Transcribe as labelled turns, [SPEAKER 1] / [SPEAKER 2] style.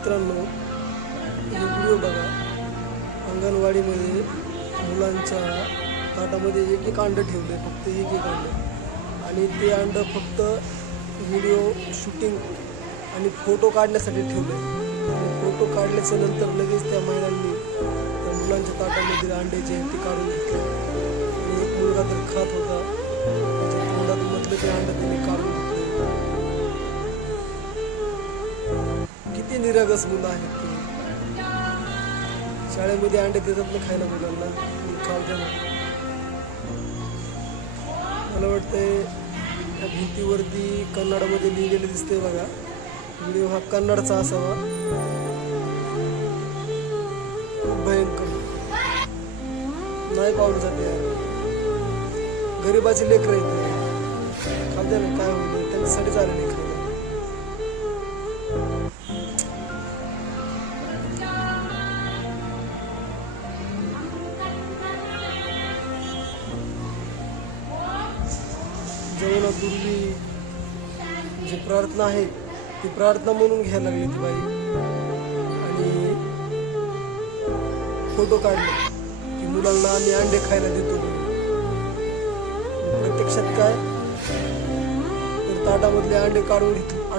[SPEAKER 1] मित्रांनो हे व्हिडिओ बघा. अंगणवाडीमध्ये मुलांच्या ताटामध्ये एक एक अंडं ठेवले फक्त एक एक अंडं. आणि ते अंडं फक्त व्हिडिओ शूटिंग आणि फोटो काढण्यासाठी ठेवले. फोटो काढल्याच्या नंतर लगेच त्या महिलांनी त्या मुलांच्या ताटामधील अंडे जे आहेत ते काढून घेतले. एक मुलगा तर खात होता. त्याच्या तोंडात मधलं ते अंडं किती निरागस मुलं आहेत ते. शाळेमध्ये अंडे देतात ना खायला मुलांना. खावत्या ना मला वाटतंय या भिंतीवरती कन्नडमध्ये लिहिलेले दिसते बघा. व्हिडिओ हा कन्नडचा असावा. खूप भयंकर. नाही पाहून जाते. यार गरीबाचे लेकर आहेत खावत्या ना काय होईल त्यांच्यासाठी आलेले खायला जेवणापूर्वी जी प्रार्थना आहे ती प्रार्थना म्हणून घ्यायला लागली ती बाई. आणि फोटो काढले. की मुलांना आम्ही अंडे खायला देतो प्रत्यक्षात काय? तर ताटामधले अंडे काढून घेतो.